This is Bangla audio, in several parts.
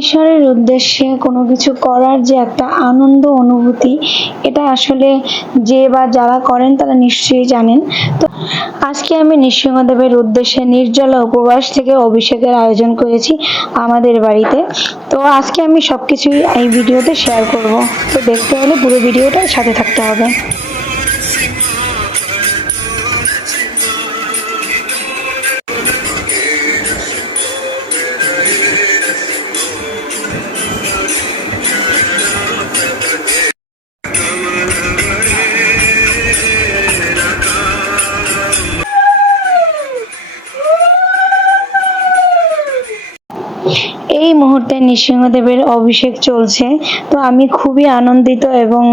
ঈশ্বরের উদ্দেশ্যে কোনো কিছু করার যে একটা আনন্দ অনুভূতি, এটা আসলে যে বা যারা করেন তারা নিশ্চয়ই জানেন। তো আজকে আমি নৃসিংহদেবের উদ্দেশ্যে নির্জলা উপবাস থেকে অভিষেকের আয়োজন করেছি আমাদের বাড়িতে। তো আজকে আমি সবকিছুই এই ভিডিওতে শেয়ার করব। তো দেখতে হলে পুরো ভিডিওটার সাথে থাকতে হবে। এই মুহূর্তে নৃসিংহদেবের অভিষেক চলছে। তো আমি খুবই আনন্দিত এবং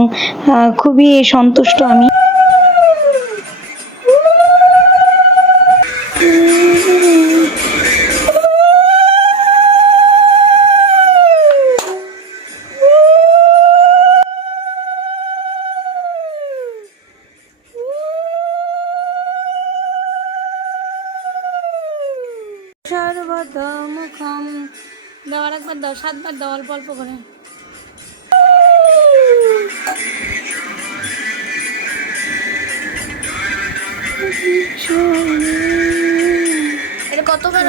খুবই সন্তুষ্ট আমি। সর্বতোমুখম দাও, আরেকবার দাও, 7 বার দাও, অল্প অল্প করে। এটা কতবার?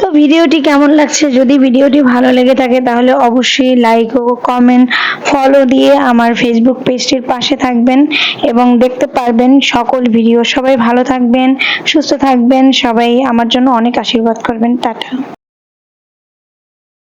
তো ভিডিওটি কেমন লাগছে? যদি ভিডিওটি ভালো লেগে থাকে তাহলে অবশ্যই লাইক ও কমেন্ট ফলো দিয়ে আমার ফেসবুক পেজটির পাশে থাকবেন এবং দেখতে পারবেন সকল ভিডিও। সবাই ভালো থাকবেন, সুস্থ থাকবেন, সবাই আমার জন্য অনেক আশীর্বাদ করবেন। টাটা।